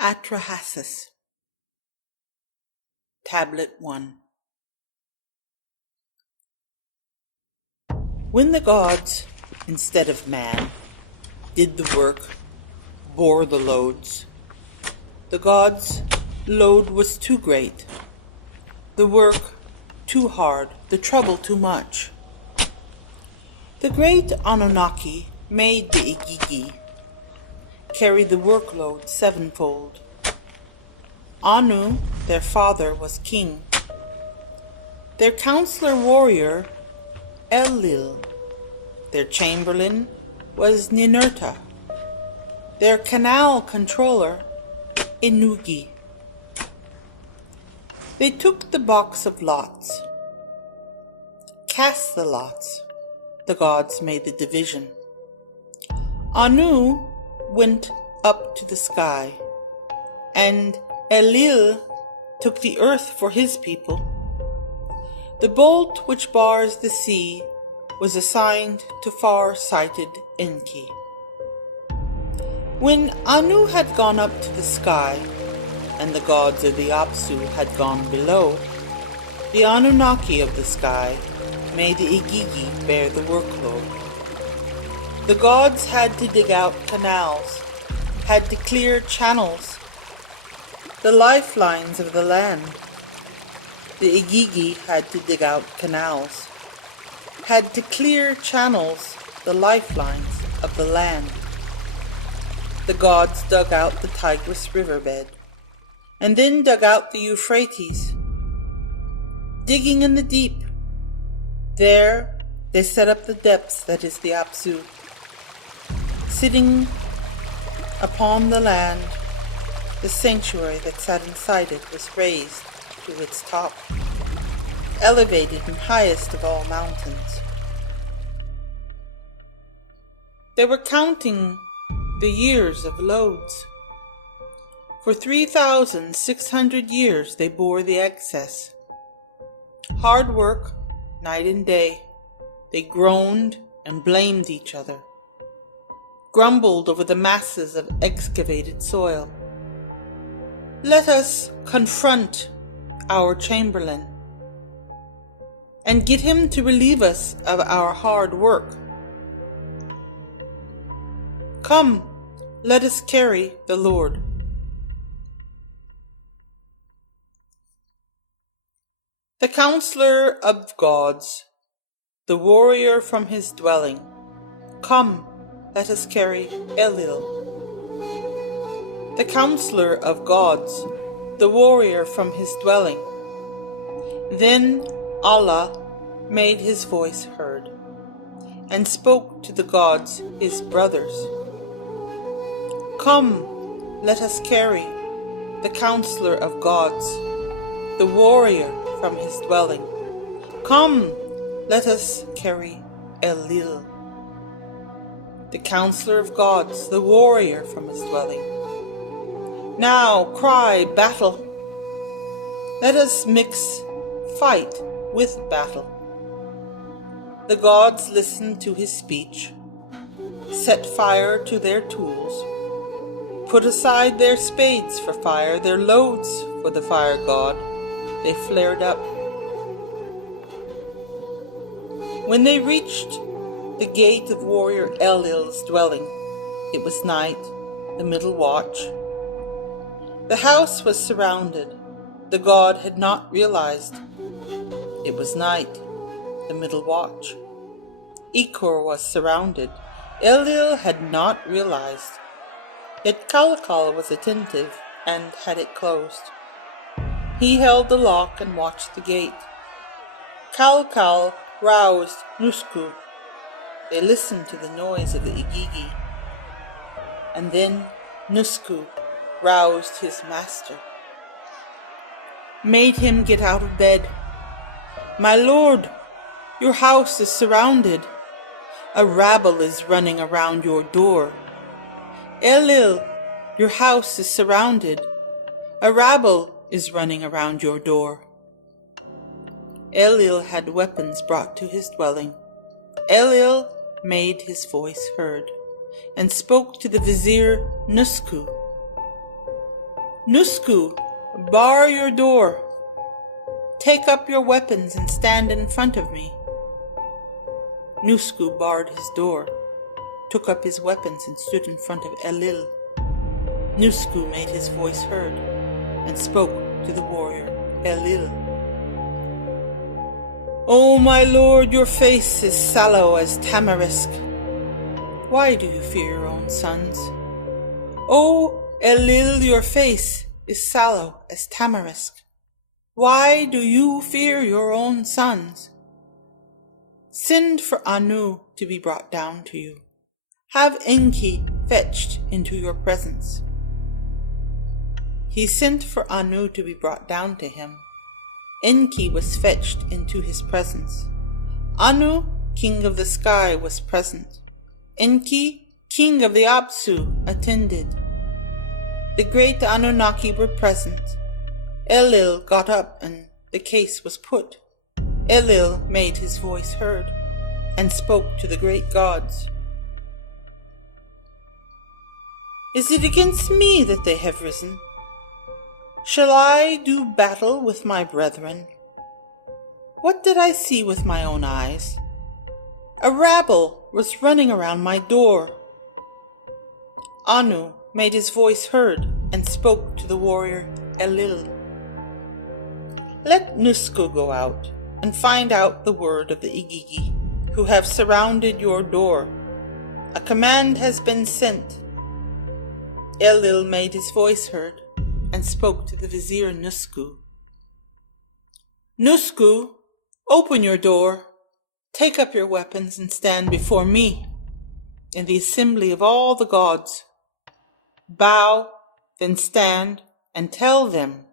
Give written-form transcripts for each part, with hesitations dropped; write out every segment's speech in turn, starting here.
Atra-Hasis, Tablet 1. When the gods, instead of man, did the work, bore the loads, the gods' load was too great, the work too hard, the trouble too much. The great Anunnaki made the Igigi carry the workload sevenfold. Anu, their father, was king. Their counselor warrior, Enlil. Their chamberlain was Ninurta. Their canal controller, Enki. They took the box of lots, cast the lots. The gods made the division. Anu went up to the sky, and Enlil took the earth for his people. The bolt which bars the sea was assigned to far-sighted Enki. When Anu had gone up to the sky, and the gods of the Apsu had gone below, the Anunnaki of the sky made the Igigi bear the workload. The gods had to dig out canals, had to clear channels, the lifelines of the land. The Igigi had to dig out canals, had to clear channels, the lifelines of the land. The gods dug out the Tigris riverbed, and then dug out the Euphrates. Digging in the deep, there they set up the depths, that is the Apsu. Sitting upon the land, the sanctuary that sat inside it was raised to its top, elevated and highest of all mountains. They were counting the years of loads. For 3,600 years they bore the excess. Hard work, night and day. They groaned and blamed each other, grumbled over the masses of excavated soil. Let us confront our chamberlain and get him to relieve us of our hard work. Come, let us carry the Lord. The counselor of gods, the warrior from his dwelling. Come, let us carry Enlil. The counselor of gods, the warrior from his dwelling. Then Allah made his voice heard, and spoke to the gods, his brothers. Come, let us carry the counselor of gods, the warrior from his dwelling. Come, let us carry Enlil, the counselor of gods, the warrior from his dwelling. Now cry battle. Let us mix fight with battle. The gods listened to his speech, set fire to their tools, put aside their spades for fire, their loads for the fire god. They flared up. When they reached the gate of warrior Enlil's dwelling, it was night, the middle watch. The house was surrounded. The god had not realized. It was night, the middle watch. Ikor was surrounded. Enlil had not realized. Yet Kalakal was attentive and had it closed. He held the lock and watched the gate. Kalakal roused Nusku. They listened to the noise of the Igigi. And then Nusku roused his master, made him get out of bed. My lord, your house is surrounded. A rabble is running around your door. Enlil, Your house is surrounded. A rabble is running around your door. Enlil had weapons brought to his dwelling. Enlil made his voice heard and spoke to the vizier Nusku. Nusku, bar your door. Take up your weapons and stand in front of me. Nusku barred his door, took up his weapons and stood in front of Enlil. Nusku made his voice heard and spoke to the warrior Enlil. "O my lord, your face is sallow as tamarisk. Why do you fear your own sons? O Enlil, your face is sallow as tamarisk. Why do you fear your own sons? Send for Anu to be brought down to you. Have Enki fetched into your presence." He sent for Anu to be brought down to him. Enki was fetched into his presence. Anu, king of the sky, was present. Enki, king of the Apsu, attended. The great Anunnaki were present. Enlil got up and the case was put. Enlil made his voice heard and spoke to the great gods. "Is it against me that they have risen? Shall I do battle with my brethren? What did I see with my own eyes? A rabble was running around my door." Anu made his voice heard and spoke to the warrior Enlil. "Let Nusku go out and find out the word of the Igigi, who have surrounded your door. A command has been sent." Enlil made his voice heard and spoke to the vizier Nusku. "Nusku, open your door, take up your weapons and stand before me in the assembly of all the gods. Bow, then stand and tell them,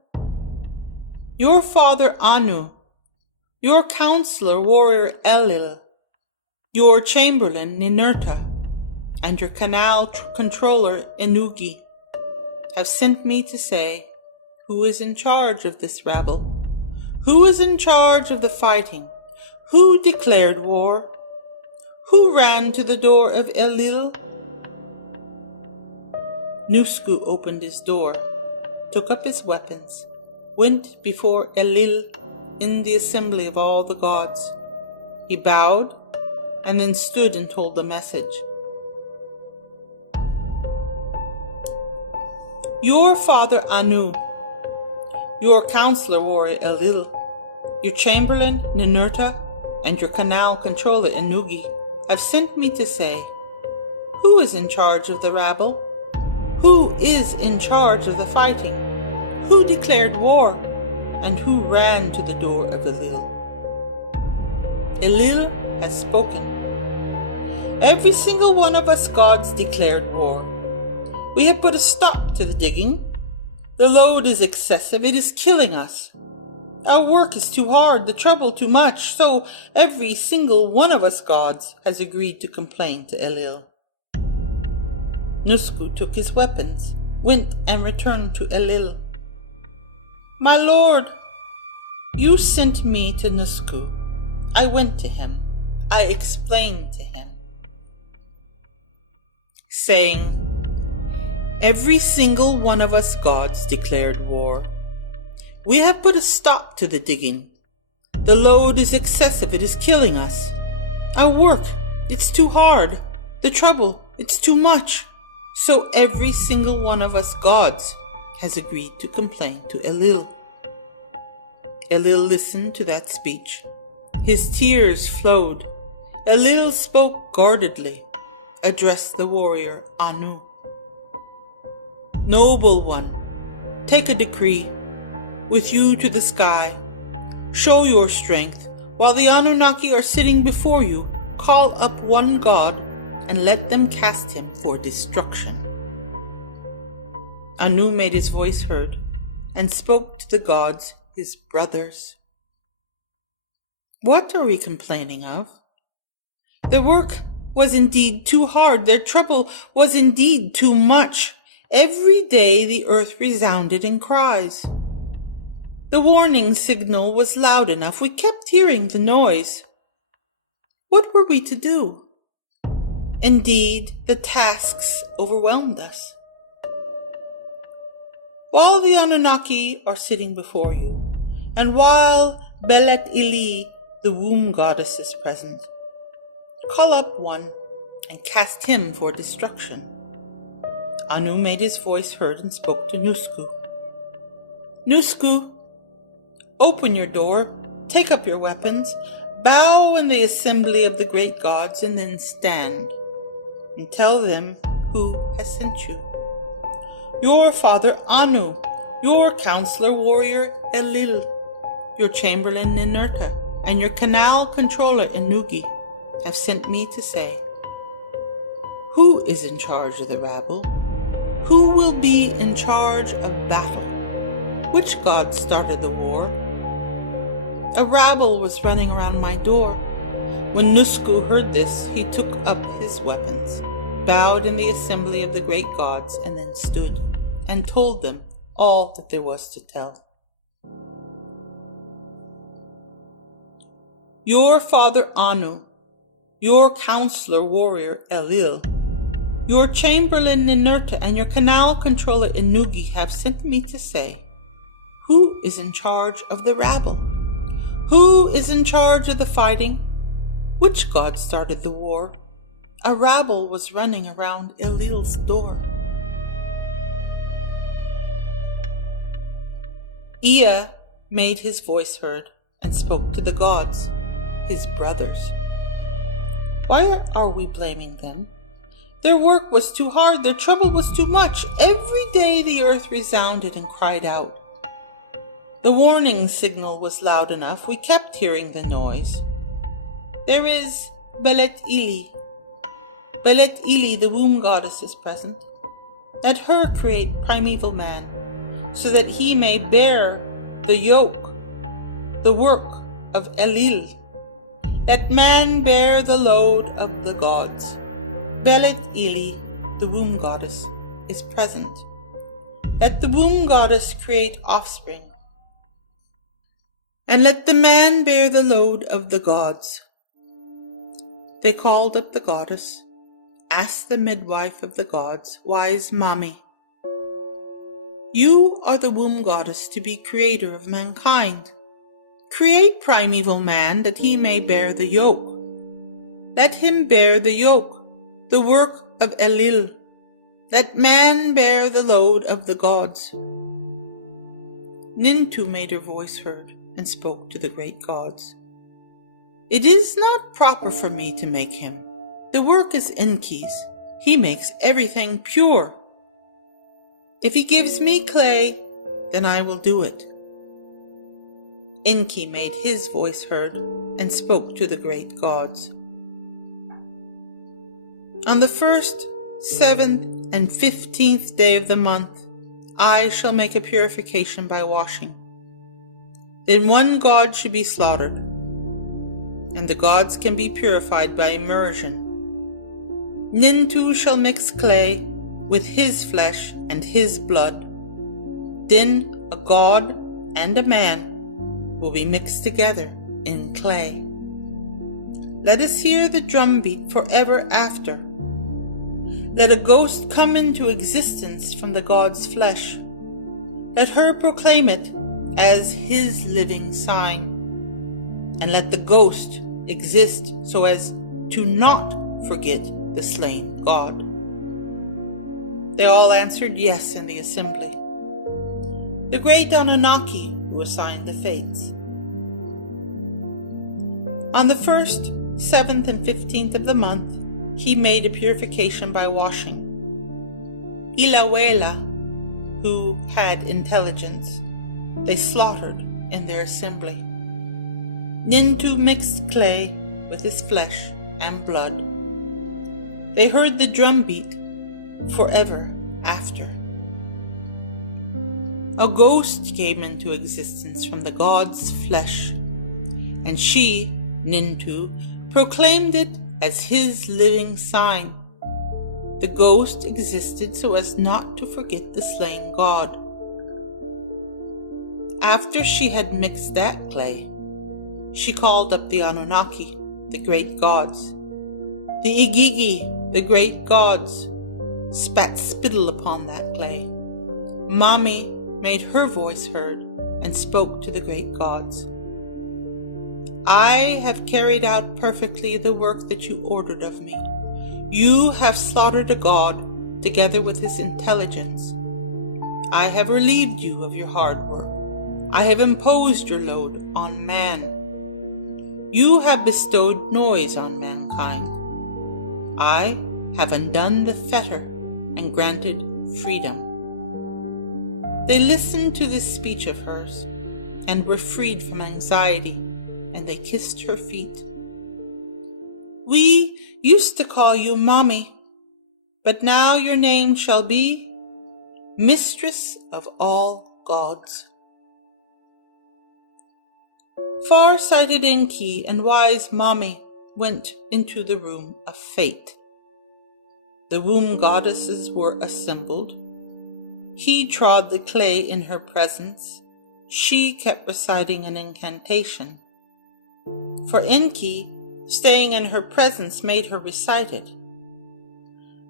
your father Anu, your counselor warrior Enlil, your chamberlain Ninurta, and your canal controller Enki have sent me to say, who is in charge of this rabble? Who is in charge of the fighting? Who declared war? Who ran to the door of Enlil?" Nusku opened his door, took up his weapons, went before Enlil in the assembly of all the gods. He bowed and then stood and told the message. "Your father Anu, your counselor warrior Enlil, your chamberlain Ninurta, and your canal controller Enki have sent me to say, who is in charge of the rabble? Who is in charge of the fighting? Who declared war? And who ran to the door of Enlil?" Enlil has spoken. "Every single one of us gods declared war. We have put a stop to the digging. The load is excessive. It is killing us. Our work is too hard, the trouble too much, so every single one of us gods has agreed to complain to Enlil." Nusku took his weapons, went and returned to Enlil. "My lord, you sent me to Nusku. I went to him. I explained to him, saying, every single one of us gods declared war. We have put a stop to the digging. The load is excessive. It is killing us. Our work, it's too hard. The trouble, it's too much. So every single one of us gods has agreed to complain to Enlil." Enlil listened to that speech. His tears flowed. Enlil spoke guardedly, addressed the warrior Anu. "Noble one, take a decree. With you to the sky. Show your strength. While the Anunnaki are sitting before you, call up one god and let them cast him for destruction." Anu made his voice heard and spoke to the gods, his brothers. "What are we complaining of? Their work was indeed too hard. Their trouble was indeed too much. Every day the earth resounded in cries. The warning signal was loud enough. We kept hearing the noise. What were we to do? Indeed, the tasks overwhelmed us. While the Anunnaki are sitting before you, and while Belet-Ili, the womb goddess, is present, call up one and cast him for destruction. Anu made his voice heard and spoke to Nusku. Nusku, open your door, take up your weapons, bow in the assembly of the great gods, and then stand and tell them who has sent you. Your father Anu, your counselor warrior Enlil, your chamberlain Ninurta, and your canal controller Ennugi have sent me to say, who is in charge of the rabble? Who will be in charge of battle? Which god started the war? A rabble was running around my door. When Nusku heard this, he took up his weapons, bowed in the assembly of the great gods, and then stood and told them all that there was to tell. Your father Anu, your counselor warrior Enlil, your chamberlain Ninurta, and your canal controller Ennugi have sent me to say, who is in charge of the rabble? Who is in charge of the fighting? Which god started the war? A rabble was running around Enlil's door. Ea made his voice heard and spoke to the gods, his brothers. Why are we blaming them? Their work was too hard, their trouble was too much. Every day the earth resounded and cried out. The warning signal was loud enough. We kept hearing the noise. There is Belet-Ili. Belet-Ili, the womb goddess, is present. Let her create primeval man, so that he may bear the yoke, the work of Enlil. Let man bear the load of the gods. Belet-Ili, the womb goddess, is present. Let the womb goddess create offspring, and let the man bear the load of the gods. They called up the goddess, asked the midwife of the gods, wise Mami, you are the womb goddess to be creator of mankind. Create primeval man that he may bear the yoke. Let him bear the yoke, the work of Enlil. Let man bear the load of the gods. Nintu made her voice heard and spoke to the great gods. It is not proper for me to make him. The work is Enki's. He makes everything pure. If he gives me clay, then I will do it. Enki made his voice heard and spoke to the great gods. On the 1st, 7th, and 15th day of the month, I shall make a purification by washing. Then one god should be slaughtered, and the gods can be purified by immersion. Nintu shall mix clay with his flesh and his blood. Then a god and a man will be mixed together in clay. Let us hear the drumbeat forever after. Let a ghost come into existence from the god's flesh. Let her proclaim it as his living sign. And let the ghost exist so as to not forget the slain god. They all answered yes in the assembly. The great Anunnaki who assigned the fates. On the 1st, 7th, and 15th of the month, he made a purification by washing. Ilawela, who had intelligence, they slaughtered in their assembly. Nintu mixed clay with his flesh and blood. They heard the drumbeat forever after. A ghost came into existence from the god's flesh, and she, Nintu, proclaimed it as his living sign. The ghost existed so as not to forget the slain god. After she had mixed that clay, she called up the Anunnaki, the great gods. The Igigi, the great gods, spat spittle upon that clay. Mami made her voice heard and spoke to the great gods. I have carried out perfectly the work that you ordered of me. You have slaughtered a god together with his intelligence. I have relieved you of your hard work. I have imposed your load on man. You have bestowed noise on mankind. I have undone the fetter and granted freedom. They listened to this speech of hers and were freed from anxiety, and they kissed her feet. We used to call you Mommy, but now your name shall be Mistress of all Gods. Far-sighted Enki and wise Mami went into the room of fate. The womb goddesses were assembled. He trod the clay in her presence. She kept reciting an incantation. For Enki, staying in her presence made her recite it.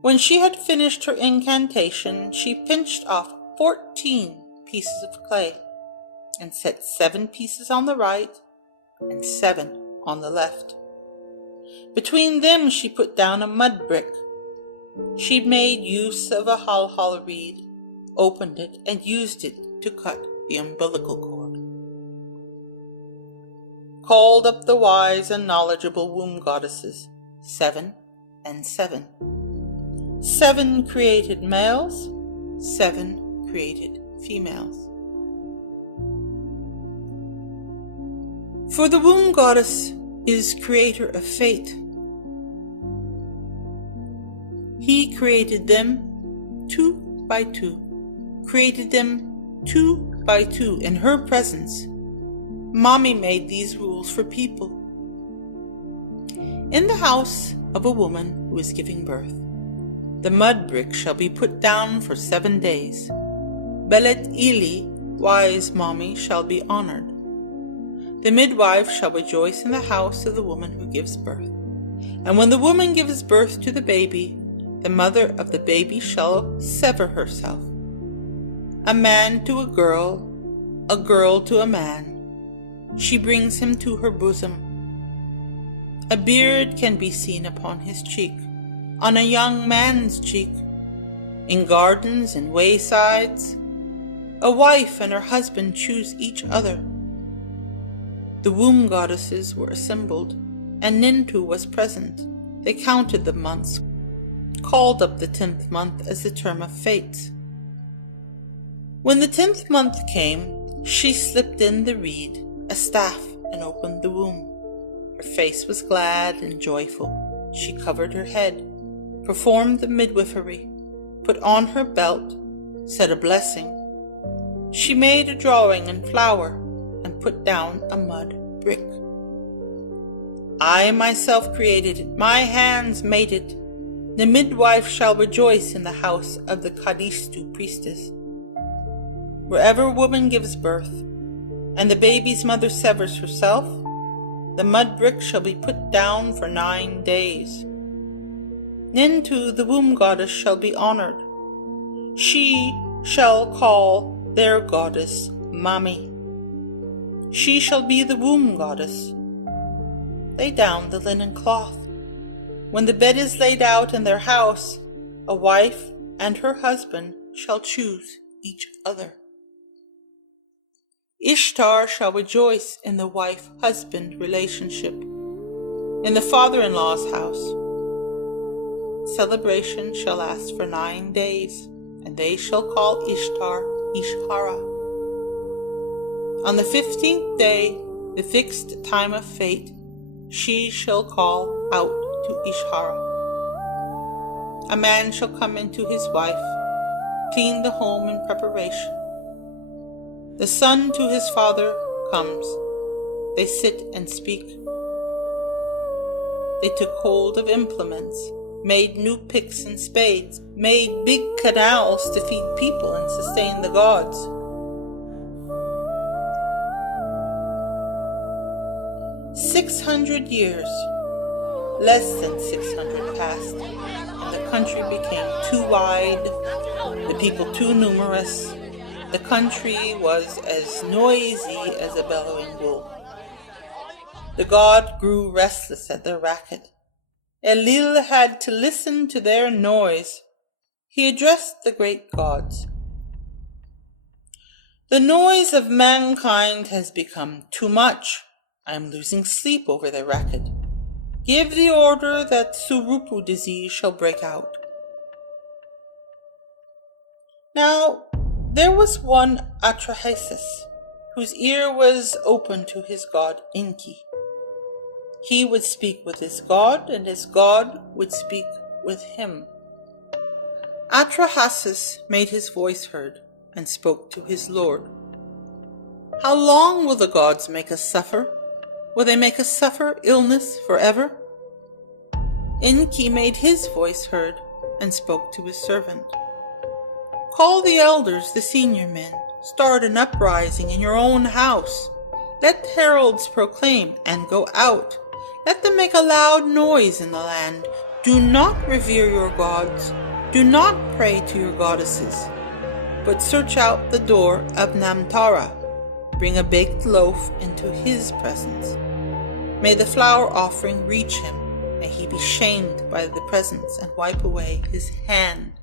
When she had finished her incantation, she pinched off 14 pieces of clay and set 7 pieces on the right and 7 on the left. Between them she put down a mud brick. She made use of a halhal reed, opened it, and used it to cut the umbilical cord. Called up the wise and knowledgeable womb goddesses, 7 and 7. 7 created males, 7 created females. For the womb goddess is creator of fate. He created them 2 by 2, created them 2 by 2 in her presence. Mommy made these rules for people. In the house of a woman who is giving birth, the mud brick shall be put down for 7 days. Belet Ili, wise Mommy, shall be honored. The midwife shall rejoice in the house of the woman who gives birth. And when the woman gives birth to the baby, the mother of the baby shall sever herself. A man to a girl to a man. She brings him to her bosom. A beard can be seen upon his cheek, on a young man's cheek, in gardens and waysides. A wife and her husband choose each other. The womb goddesses were assembled, and Nintu was present. They counted the months, called up the 10th month as the term of fate. When the 10th month came, she slipped in the reed, a staff, and opened the womb. Her face was glad and joyful. She covered her head, performed the midwifery, put on her belt, said a blessing. She made a drawing in flour and put down a mud brick. I myself created it, my hands made it. The midwife shall rejoice in the house of the Kadistu priestess. Wherever woman gives birth, and the baby's mother severs herself, the mud brick shall be put down for 9 days. Nintu, the womb goddess, shall be honored. She shall call their goddess Mami. She shall be the womb goddess. Lay down the linen cloth. When the bed is laid out in their house, a wife and her husband shall choose each other. Ishtar shall rejoice in the wife-husband relationship. In the father-in-law's house, celebration shall last for 9 days, and they shall call Ishtar Ishara. On the 15th day, the fixed time of fate, she shall call out to Ishara. A man shall come into his wife, clean the home in preparation. The son to his father comes. They sit and speak. They took hold of implements, made new picks and spades, made big canals to feed people and sustain the gods. "600 years, less than 600 passed, and the country became too wide, the people too numerous. The country was as noisy as a bellowing bull. The god grew restless at their racket. Enlil had to listen to their noise. He addressed the great gods. The noise of mankind has become too much. I am losing sleep over their racket. Give the order that Surupu disease shall break out." Now, there was one Atra-Hasis, whose ear was open to his god Enki. He would speak with his god, and his god would speak with him. Atra-Hasis made his voice heard and spoke to his lord. "How long will the gods make us suffer? Will they make us suffer illness forever?" Enki made his voice heard and spoke to his servant. "Call the elders, the senior men. Start an uprising in your own house. Let heralds proclaim and go out. Let them make a loud noise in the land. Do not revere your gods. Do not pray to your goddesses. But search out the door of Namtara. Bring a baked loaf into his presence. May the flour offering reach him. May he be shamed by the presence and wipe away his hand."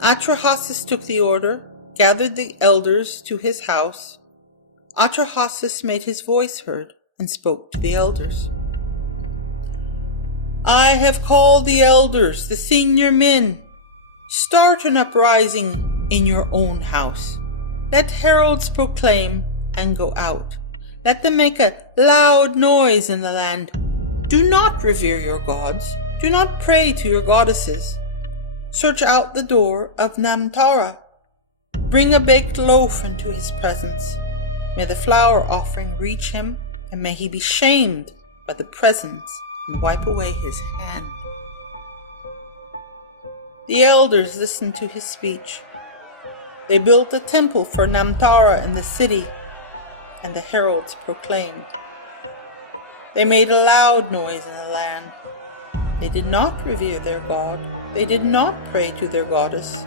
Atra-Hasis took the order, gathered the elders to his house. Atra-Hasis made his voice heard and spoke to the elders. "I have called the elders, the senior men. Start an uprising in your own house. Let heralds proclaim and go out. Let them make a loud noise in the land. Do not revere your gods. Do not pray to your goddesses. Search out the door of Namtara. Bring a baked loaf into his presence. May the flour offering reach him, and may he be shamed by the presence and wipe away his hand." The elders listened to his speech. They built a temple for Namtara in the city, and the heralds proclaimed. They made a loud noise in the land. They did not revere their god. They did not pray to their goddess,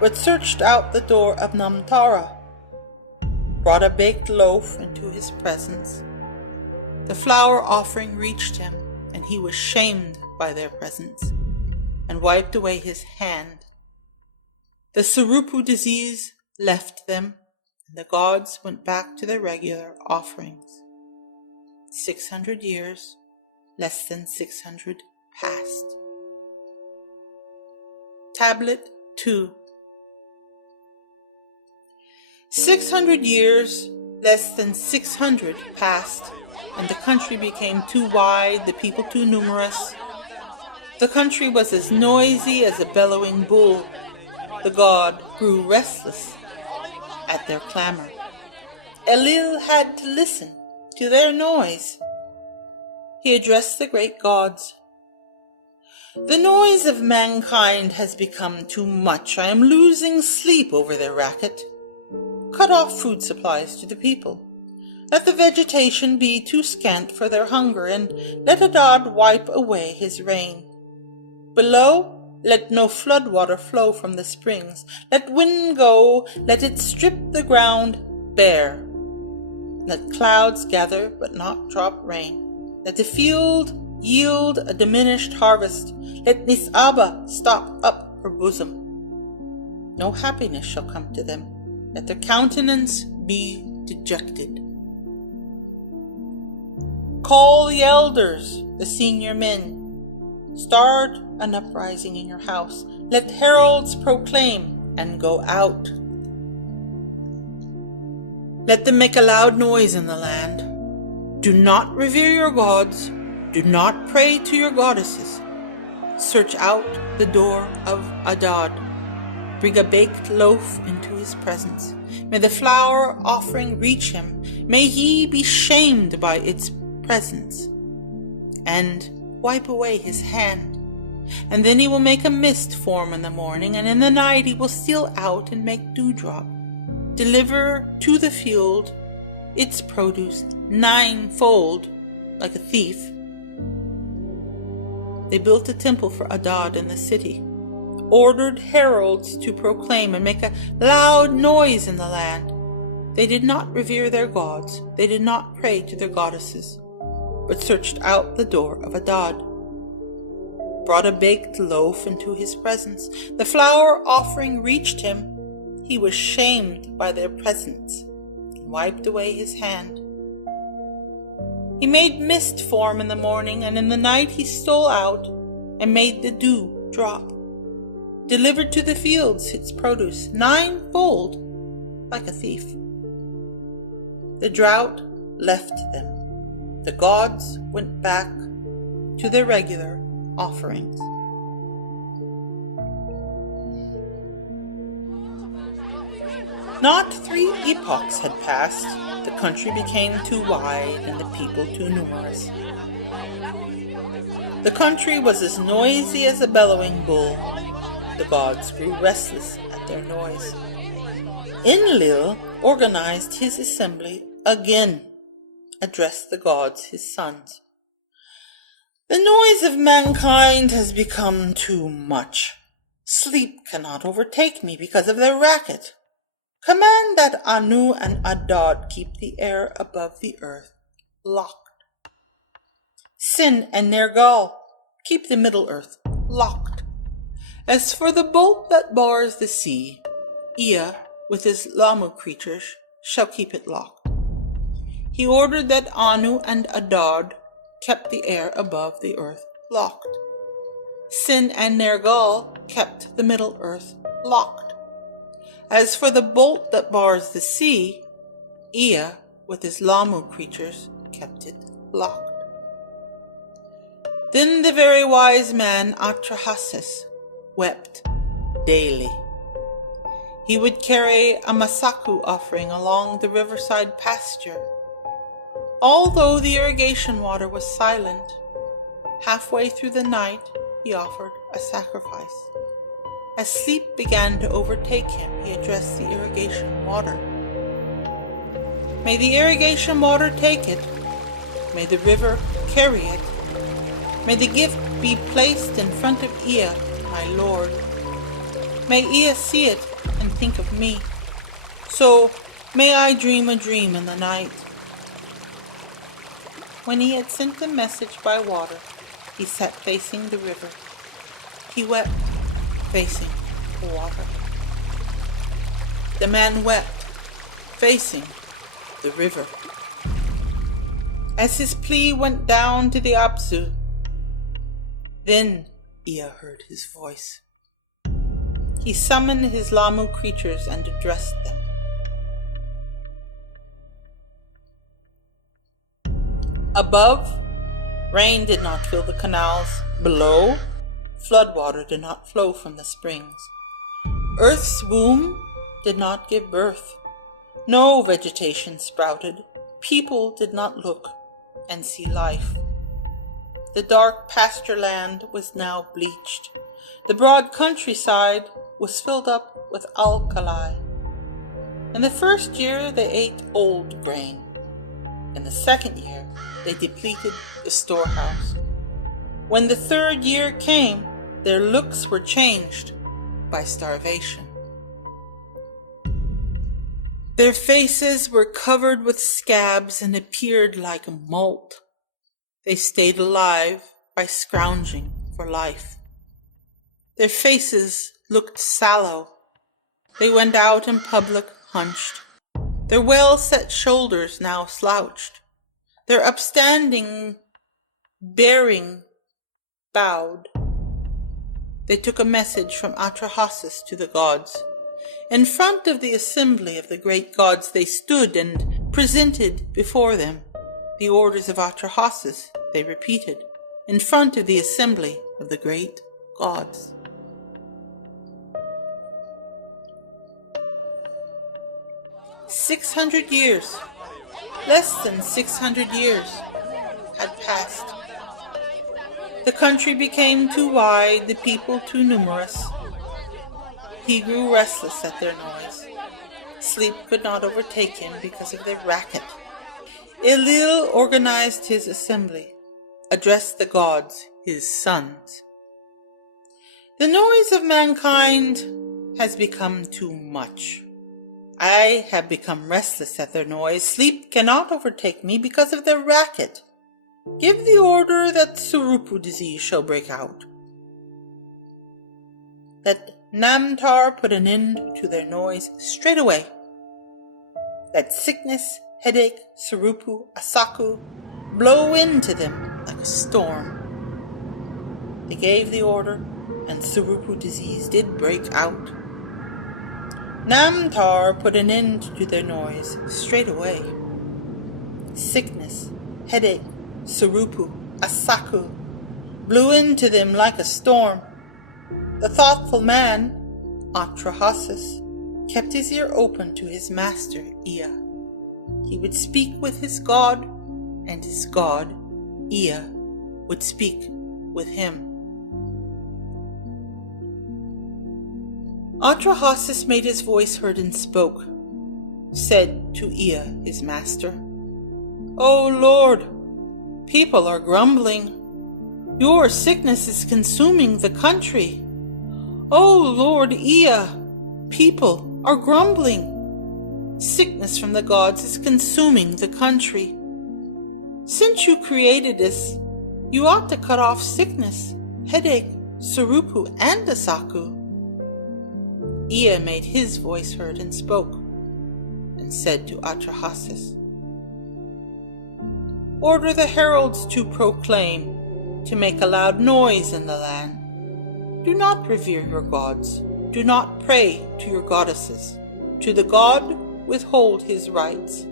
but searched out the door of Namtara, brought a baked loaf into his presence. The flour offering reached him, and he was shamed by their presence, and wiped away his hand. The Surupu disease left them, and the gods went back to their regular offerings. 600 years, less than 600 passed. Tablet 2. 600 years, less than 600 passed, and the country became too wide, the people too numerous. The country was as noisy as a bellowing bull. The god grew restless at their clamor. Enlil had to listen to their noise. He addressed the great gods. "The noise of mankind has become too much. I am losing sleep over their racket. Cut off food supplies to the people. Let the vegetation be too scant for their hunger, and let Adad wipe away his rain. Below, let no flood water flow from the springs. Let wind go, let it strip the ground bare. Let clouds gather, but not drop rain. Let the field yield a diminished harvest. Let Nisaba stop up her bosom. No happiness shall come to them. Let their countenance be dejected. Call the elders, the senior men. Start an uprising in your house. Let heralds proclaim and go out. Let them make a loud noise in the land. Do not revere your gods. Do not pray to your goddesses. Search out the door of Adad. Bring a baked loaf into his presence. May the flour offering reach him. May he be shamed by its presence and wipe away his hand. And then he will make a mist form in the morning, and in the night he will steal out and make dewdrop. Deliver to the field its produce ninefold, like a thief. They built a temple for Adad in the city, ordered heralds to proclaim and make a loud noise in the land. They did not revere their gods, they did not pray to their goddesses, but searched out the door of Adad, brought a baked loaf into his presence. The flour offering reached him. He was shamed by their presence and wiped away his hand. He made mist form in the morning, and in the night he stole out and made the dew drop. Delivered to the fields its produce ninefold, like a thief. The drought left them. The gods went back to their regular offerings. Not 3 epochs had passed. The country became too wide and the people too numerous. The country was as noisy as a bellowing bull. The gods grew restless at their noise. Enlil organized his assembly again, addressed the gods, his sons. The noise of mankind has become too much. Sleep cannot overtake me because of their racket. Command that Anu and Adad keep the air above the earth locked. Sin and Nergal keep the middle earth locked. As for the bolt that bars the sea, Ea with his Lamu creatures shall keep it locked. He ordered that Anu and Adad kept the air above the earth locked. Sin and Nergal kept the middle earth locked. As for the bolt that bars the sea, Ea with his Lamu creatures kept it locked. Then the very wise man Atra-Hasis wept daily. He would carry a masaku offering along the riverside pasture. Although the irrigation water was silent, halfway through the night he offered a sacrifice. As sleep began to overtake him, he addressed the irrigation water. May the irrigation water take it. May the river carry it. May the gift be placed in front of Ea, my Lord. May Ea see it and think of me. So may I dream a dream in the night. When he had sent the message by water, he sat facing the river. He wept, facing the water. The man wept, facing the river. As his plea went down to the Apsu, then Ea heard his voice. He summoned his Lamu creatures and addressed them. Above, rain did not fill the canals. Below, floodwater did not flow from the springs. Earth's womb did not give birth. No vegetation sprouted. People did not look and see life. The dark pasture land was now bleached. The broad countryside was filled up with alkali. In the first year they ate old grain. In the second year they depleted the storehouse. When the third year came, their looks were changed by starvation. Their faces were covered with scabs and appeared like mold. They stayed alive by scrounging for life. Their faces looked sallow. They went out in public hunched. Their well-set shoulders now slouched. Their upstanding bearing bowed. They took a message from Atrahasis to the gods. In front of the assembly of the great gods they stood and presented before them the orders of Atrahasis, they repeated, in front of the assembly of the great gods. "600 years, less than 600 years, had passed. The country became too wide, the people too numerous. He grew restless at their noise. Sleep could not overtake him because of their racket. Enlil organized his assembly, addressed the gods, his sons. The noise of mankind has become too much. I have become restless at their noise. Sleep cannot overtake me because of their racket. Give the order that Surupu disease shall break out. Let Namtar put an end to their noise straight away. Let sickness, headache, Surupu, Asaku blow into them like a storm. They gave the order, and Surupu disease did break out. Namtar put an end to their noise straight away. Sickness, headache, Surupu, Asaku blew into them like a storm. The thoughtful man, Atra-Hasis, kept his ear open to his master, Ea. He would speak with his god, and his god, Ea, would speak with him. Atra-Hasis made his voice heard and spoke, said to Ea, his master, "O Lord, people are grumbling. Your sickness is consuming the country. O Lord Ea, people are grumbling. Sickness from the gods is consuming the country. Since you created us, you ought to cut off sickness, headache, Surupu, and Asaku." Ea made his voice heard and spoke, and said to Atrahasis, "Order the heralds to proclaim, to make a loud noise in the land. Do not revere your gods. Do not pray to your goddesses. To the god withhold his rights."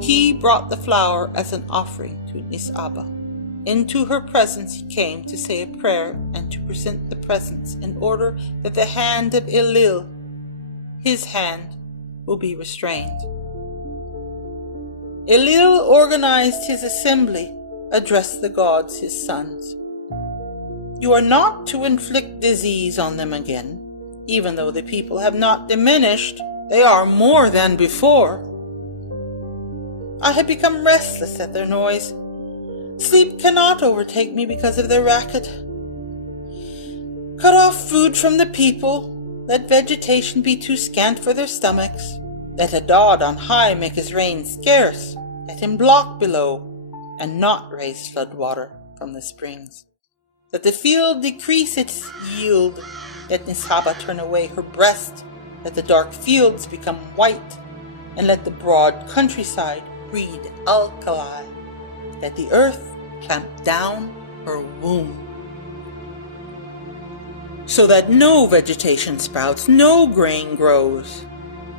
He brought the flower as an offering to Nisaba. Into her presence he came to say a prayer and to present the presents in order that the hand of Enlil, his hand, will be restrained. Enlil organized his assembly, addressed the gods, his sons. "You are not to inflict disease on them again. Even though the people have not diminished, they are more than before. I have become restless at their noise. Sleep cannot overtake me because of their racket. Cut off food from the people. Let vegetation be too scant for their stomachs. Let Adad on high make his rain scarce. Let him block below, and not raise flood water from the springs. Let the field decrease its yield. Let Nisaba turn away her breast. Let the dark fields become white, and let the broad countryside breed alkali. Let the earth clamp down her womb, so that no vegetation sprouts, no grain grows.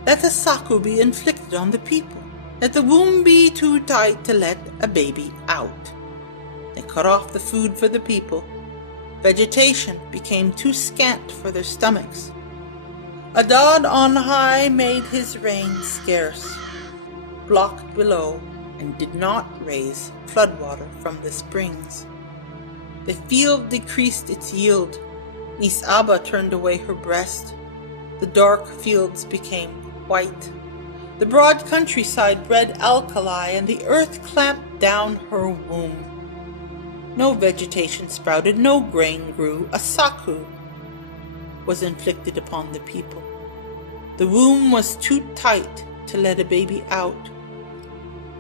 Let the saku be inflicted on the people. Let the womb be too tight to let a baby out. They cut off the food for the people. Vegetation became too scant for their stomachs. Adad on high made his rain scarce, blocked below, and did not raise floodwater from the springs. The field decreased its yield. Nisaba turned away her breast. The dark fields became white. The broad countryside bred alkali, and the earth clamped down her womb. No vegetation sprouted, no grain grew. A saku was inflicted upon the people. The womb was too tight to let a baby out.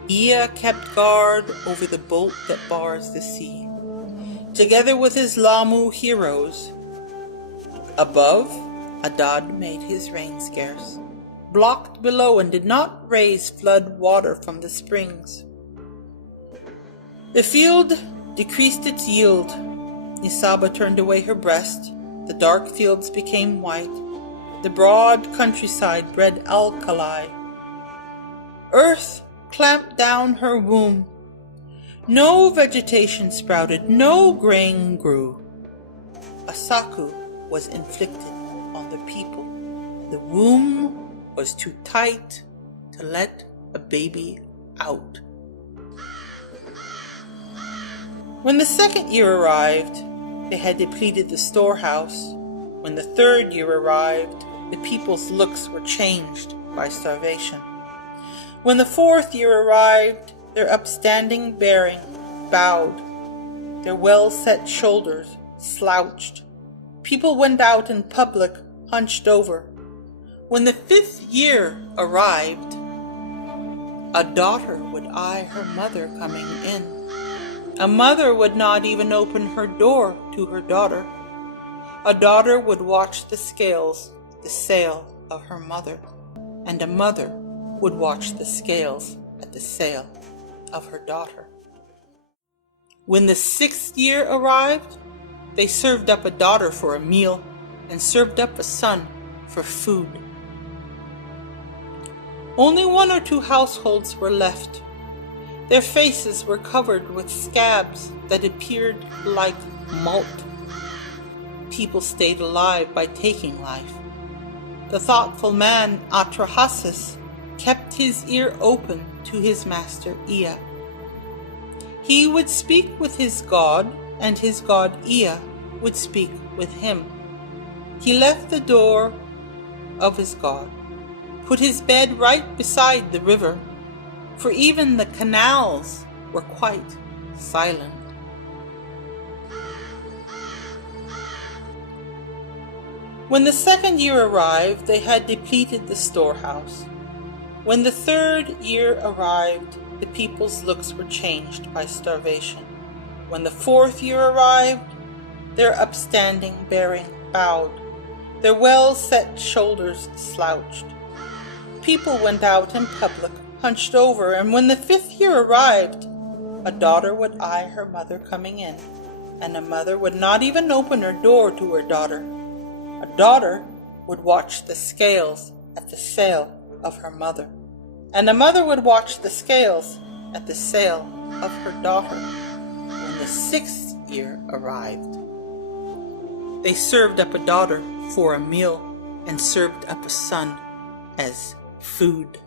Ea kept guard over the bolt that bars the sea, together with his Lamu heroes. Above, Adad made his rain scarce, blocked below, and did not raise flood water from the springs. The field decreased its yield. Nisaba turned away her breast. The dark fields became white. The broad countryside bred alkali. Earth clamped down her womb. No vegetation sprouted, no grain grew. A saku was inflicted on the people. The womb was too tight to let a baby out. When the second year arrived, they had depleted the storehouse. When the third year arrived, the people's looks were changed by starvation. When the fourth year arrived, their upstanding bearing bowed, their well-set shoulders slouched. People went out in public hunched over. When the fifth year arrived, a daughter would eye her mother coming in. A mother would not even open her door to her daughter. A daughter would watch the scales, the sale of her mother, and a mother would watch the scales at the sale of her daughter. When the sixth year arrived, they served up a daughter for a meal and served up a son for food. Only one or two households were left. Their faces were covered with scabs that appeared like malt. People stayed alive by taking life. The thoughtful man, Atra-Hasis, kept his ear open to his master Ea. He would speak with his god, and his god Ea would speak with him. He left the door of his god, put his bed right beside the river, for even the canals were quite silent. When the second year arrived, they had depleted the storehouse. When the third year arrived, the people's looks were changed by starvation. When the fourth year arrived, their upstanding bearing bowed, their well-set shoulders slouched. People went out in public hunched over, and when the fifth year arrived, a daughter would eye her mother coming in, and a mother would not even open her door to her daughter. A daughter would watch the scales at the sale of her mother, and a mother would watch the scales at the sale of her daughter. When the sixth year arrived, they served up a daughter for a meal and served up a son as food.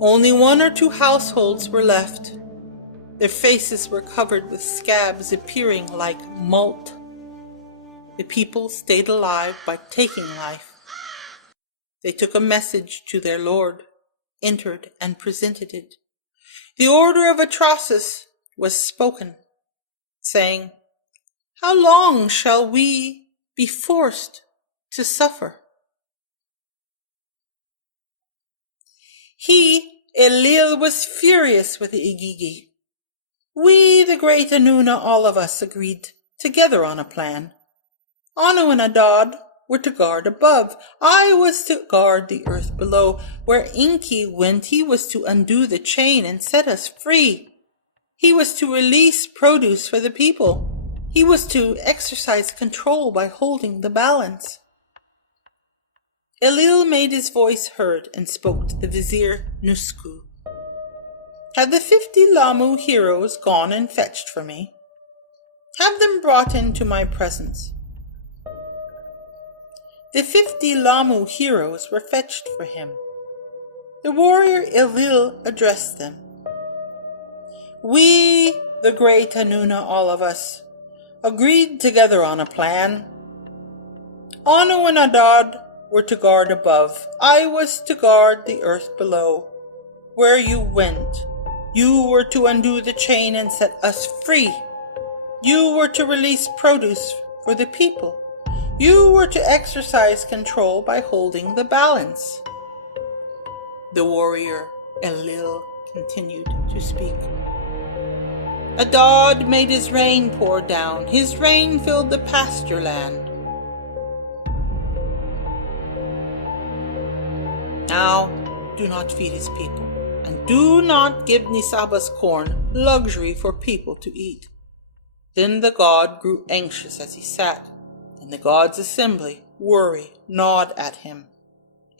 Only one or two households were left. Their faces were covered with scabs appearing like malt. The people stayed alive by taking life. They took a message to their lord, entered and presented it. The order of Atrahasis was spoken, saying, "How long shall we be forced to suffer?" He, Enlil, was furious with the Igigi. "We, the great Anuna, all of us agreed together on a plan. Anu and Adad were to guard above. I was to guard the earth below. Where Enki went, he was to undo the chain and set us free. He was to release produce for the people. He was to exercise control by holding the balance." Enlil made his voice heard and spoke to the vizier Nusku. "Have the 50 Lamu heroes gone and fetched for me? Have them brought into my presence." The 50 Lamu heroes were fetched for him. The warrior Enlil addressed them. "We, the great Anuna, all of us, agreed together on a plan. Anu and Adad were to guard above. I was to guard the earth below. Where you went, you were to undo the chain and set us free. You were to release produce for the people. You were to exercise control by holding the balance." The warrior Enlil continued to speak. "Adad made his rain pour down. His rain filled the pasture land. Now do not feed his people, and do not give Nisaba's corn, luxury for people to eat." Then the god grew anxious as he sat. In the god's assembly, worry gnawed at him.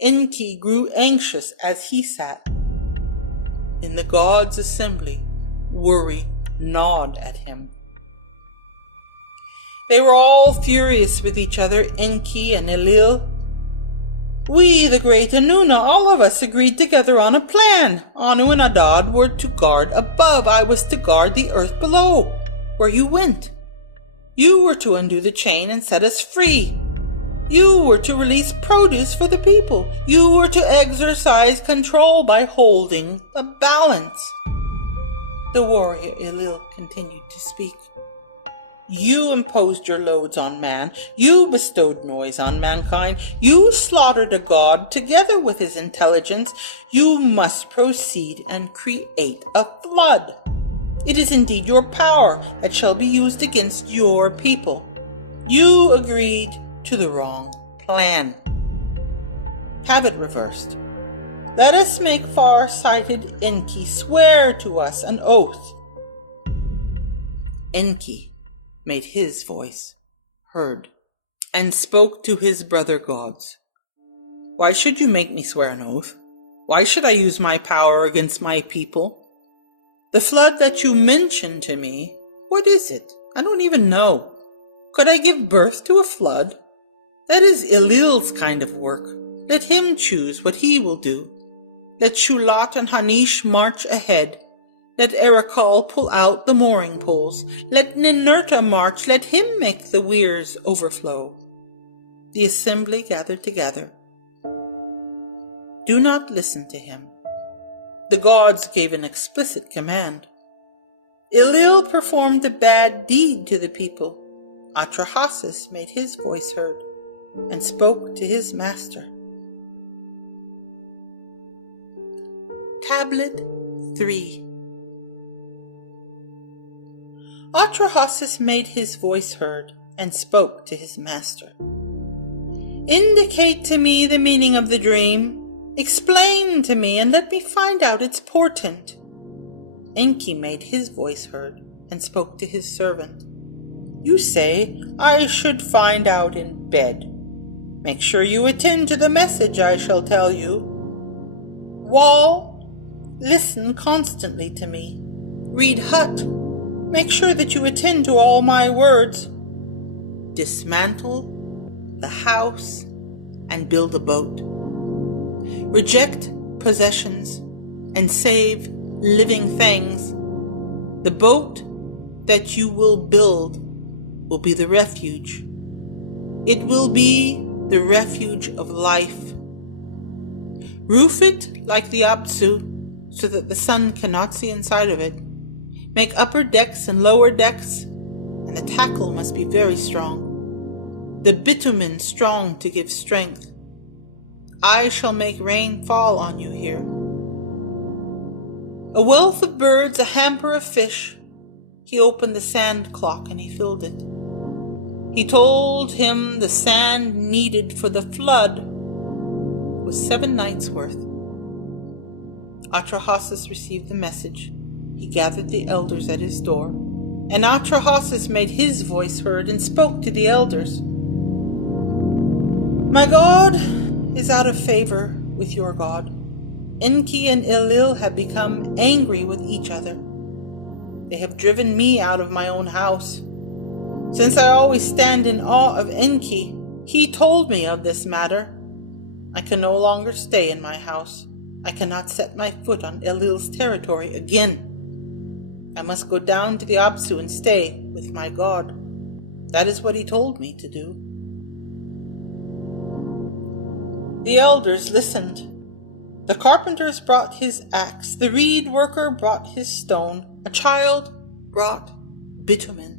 Enki grew anxious as he sat. In the god's assembly, worry gnawed at him. They were all furious with each other, Enki and Enlil. We, the great Anuna, all of us agreed together on a plan. Anu and Adad were to guard above. I was to guard the earth below, where you went. You were to undo the chain and set us free. You were to release produce for the people. You were to exercise control by holding a balance. The warrior Elil continued to speak. You imposed your loads on man. You bestowed noise on mankind. You slaughtered a god together with his intelligence. You must proceed and create a flood. It is indeed your power that shall be used against your people. You agreed to the wrong plan. Have it reversed. Let us make far-sighted Enki swear to us an oath. Enki made his voice heard and spoke to his brother gods. Why should you make me swear an oath? Why should I use my power against my people? The flood that you mentioned to me, what is it? I don't even know. Could I give birth to a flood? That is Elil's kind of work. Let him choose what he will do. Let Shulat and Hanish march ahead. Let Erakal pull out the mooring poles. Let Ninurta march. Let him make the weirs overflow. The assembly gathered together. Do not listen to him. The gods gave an explicit command. Elil performed a bad deed to the people. Atrahasis made his voice heard and spoke to his master. Tablet 3. Atra-Hasis made his voice heard and spoke to his master. Indicate to me the meaning of the dream. Explain to me and let me find out its portent. Enki made his voice heard and spoke to his servant. You say I should find out in bed. Make sure you attend to the message I shall tell you. Wall, listen constantly to me. Read Hut. Make sure that you attend to all my words. Dismantle the house and build a boat. Reject possessions and save living things. The boat that you will build will be the refuge. It will be the refuge of life. Roof it like the Apsu so that the sun cannot see inside of it. Make upper decks and lower decks, and the tackle must be very strong. The bitumen strong to give strength. I shall make rain fall on you here. A wealth of birds, a hamper of fish. He opened the sand clock and he filled it. He told him the sand needed for the flood was 7 nights' worth. Atra-Hasis received the message. He gathered the elders at his door, and Atra-Hasis made his voice heard and spoke to the elders. My God is out of favor with your God. Enki and Elil have become angry with each other. They have driven me out of my own house. Since I always stand in awe of Enki, he told me of this matter. I can no longer stay in my house. I cannot set my foot on Elil's territory again. I must go down to the Apsu and stay with my God. That is what he told me to do. The elders listened. The carpenters brought his axe. The reed worker brought his stone. A child brought bitumen.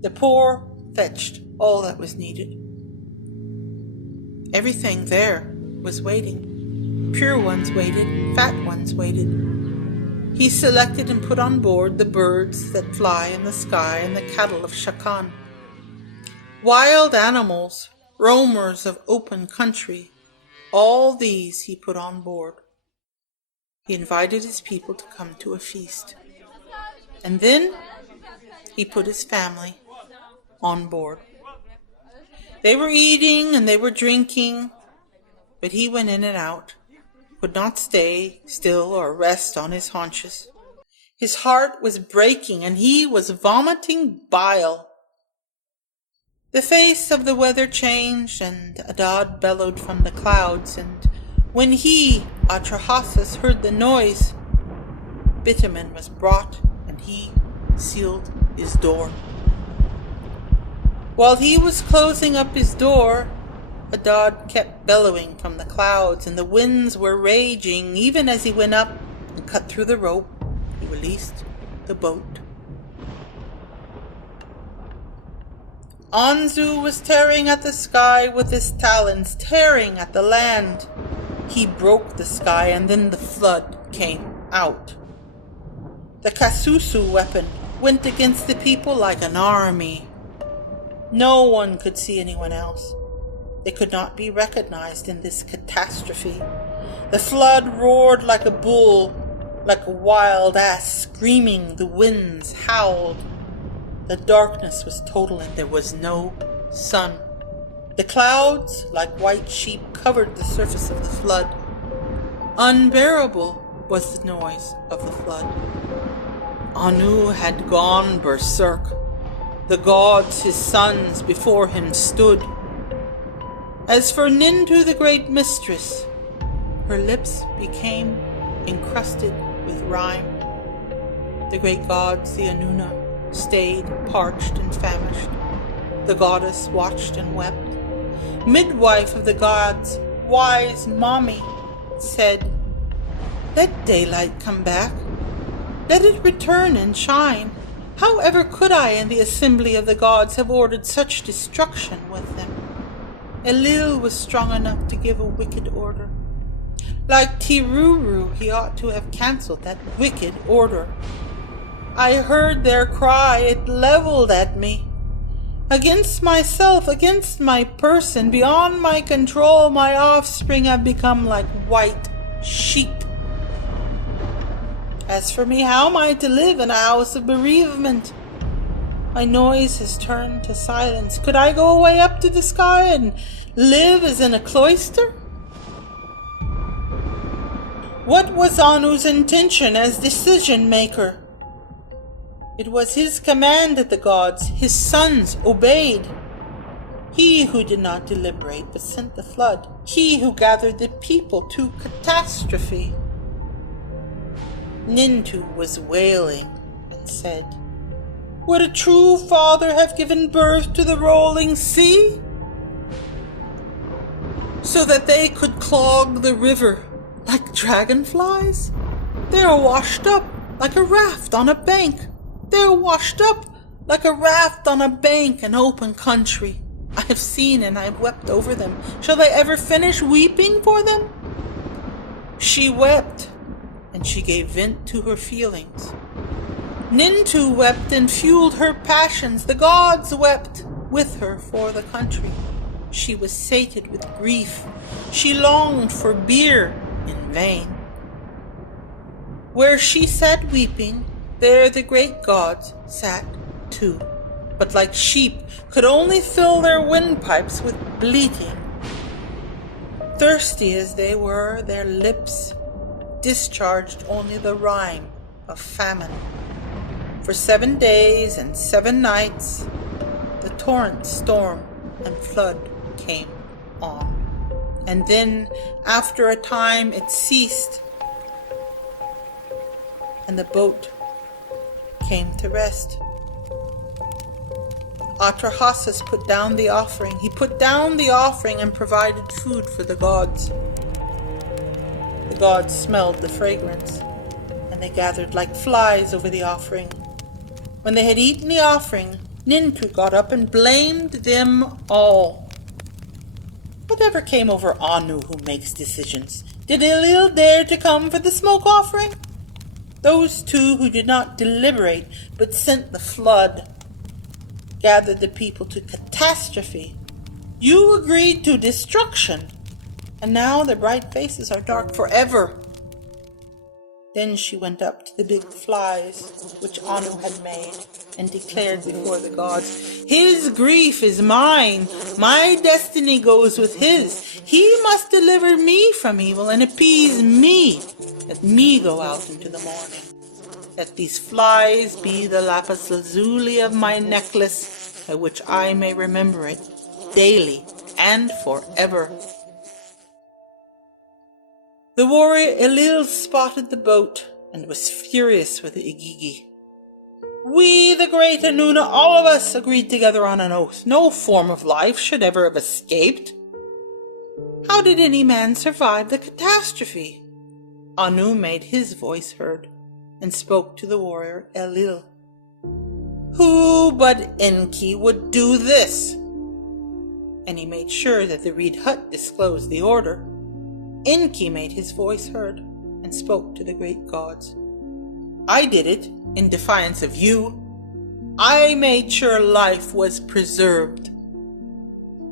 The poor fetched all that was needed. Everything there was waiting. Pure ones waited, fat ones waited. He selected and put on board the birds that fly in the sky and the cattle of Shakan. Wild animals, roamers of open country, all these he put on board. He invited his people to come to a feast. And then he put his family on board. They were eating and they were drinking, but he went in and out, would not stay still or rest on his haunches. His heart was breaking and he was vomiting bile. The face of the weather changed, and Adad bellowed from the clouds, and when he, Atra-Hasis, heard the noise, bitumen was brought, and he sealed his door. While he was closing up his door, Adad kept bellowing from the clouds, and the winds were raging. Even as he went up and cut through the rope, he released the boat. Anzu was tearing at the sky with his talons, tearing at the land. He broke the sky, and then the flood came out. The Kasusu weapon went against the people like an army. No one could see anyone else. They could not be recognized in this catastrophe. The flood roared like a bull, like a wild ass screaming. The winds howled. The darkness was total, and there was no sun. The clouds, like white sheep, covered the surface of the flood. Unbearable was the noise of the flood. Anu had gone berserk. The gods, his sons, before him stood. As for Nintu, the great mistress, her lips became encrusted with rime. The great gods, the Anuna, stayed parched and famished. The goddess watched and wept. Midwife of the gods, wise mommy, said, "Let daylight come back. Let it return and shine. However could I in the assembly of the gods have ordered such destruction with them? Elil was strong enough to give a wicked order. Like Tiruru, he ought to have cancelled that wicked order. I heard their cry, it leveled at me. Against myself, against my person, beyond my control, my offspring have become like white sheep. As for me, how am I to live in a house of bereavement? My noise has turned to silence. Could I go away up to the sky and live as in a cloister? What was Anu's intention as decision maker? It was his command that the gods, his sons, obeyed. He who did not deliberate but sent the flood. He who gathered the people to catastrophe. Nintu was wailing and said, "Would a true father have given birth to the rolling sea, so that they could clog the river like dragonflies? They are washed up like a raft on a bank. They are washed up like a raft on a bank in open country. I have seen and I have wept over them. Shall I ever finish weeping for them?" She wept, and she gave vent to her feelings. Nintu wept and fueled her passions. The gods wept with her for the country. She was sated with grief. She longed for beer in vain. Where she sat weeping, there the great gods sat too, but like sheep could only fill their windpipes with bleating. Thirsty as they were, their lips discharged only the rime of famine. For 7 days and 7 nights, the torrent, storm, and flood came on. And then, after a time, it ceased, and the boat came to rest. Atra-Hasis put down the offering. He put down the offering and provided food for the gods. The gods smelled the fragrance, and they gathered like flies over the offering. When they had eaten the offering, Nintu got up and blamed them all. Whatever came over Anu who makes decisions? Did Elil dare to come for the smoke offering? Those two who did not deliberate but sent the flood gathered the people to catastrophe. You agreed to destruction, and now their bright faces are dark forever. Then she went up to the big flies which Anu had made and declared before the gods, "His grief is mine. My destiny goes with his. He must deliver me from evil and appease me. Let me go out into the morning. Let these flies be the lapis lazuli of my necklace. by which I may remember it daily and forever. The warrior Elil spotted the boat and was furious with the Igigi. We, the great Anuna, all of us agreed together on an oath. No form of life should ever have escaped. How did any man survive the catastrophe? Anu made his voice heard and spoke to the warrior Elil. Who but Enki would do this? And he made sure that the reed hut disclosed the order. Enki made his voice heard and spoke to the great gods. I did it in defiance of you. I made sure life was preserved.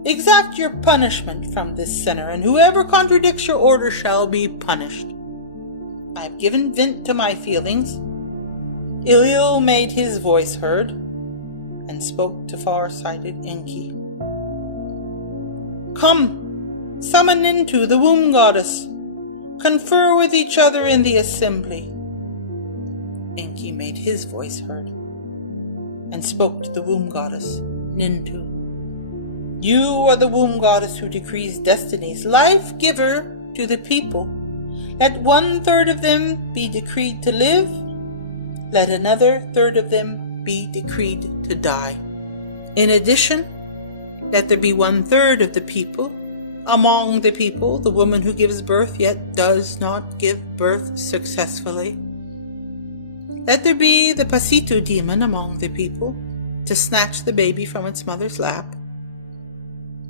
Exact your punishment from this sinner, and whoever contradicts your order shall be punished. I have given vent to my feelings. Ilil made his voice heard and spoke to far-sighted Enki. Come, summon into the womb goddess. Confer with each other in the assembly. Enki made his voice heard and spoke to the womb goddess, Nintu. You are the womb goddess who decrees destinies, life giver to the people. Let 1/3 of them be decreed to live, let another third of them be decreed to die. In addition, let there be 1/3 of the people. Among the people, the woman who gives birth yet does not give birth successfully. Let there be the Pasitu demon among the people to snatch the baby from its mother's lap.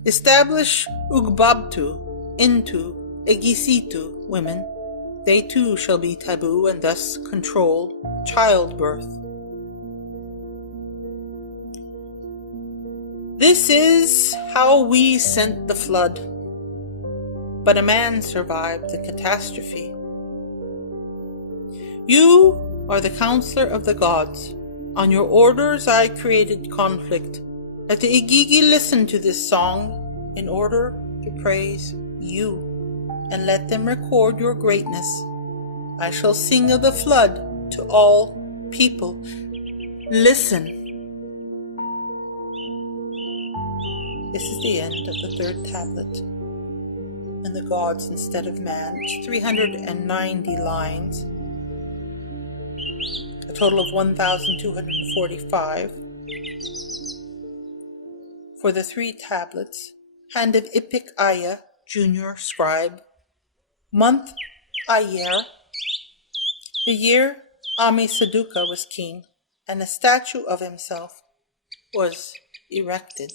Establish Ugbabtu into Egisitu women. They too shall be taboo and thus control childbirth. This is how we sent the flood. But a man survived the catastrophe. You are the counselor of the gods. On your orders I created conflict. Let the Igigi listen to this song in order to praise you, and let them record your greatness. I shall sing of the flood to all people. Listen. This is the end of the 3rd tablet. And the gods instead of man. It's 390 lines. A total of 1,245. For the 3 tablets, hand of Ipik Aya, junior scribe. Month Ayer. The year Ami Saduka was king, and a statue of himself was erected.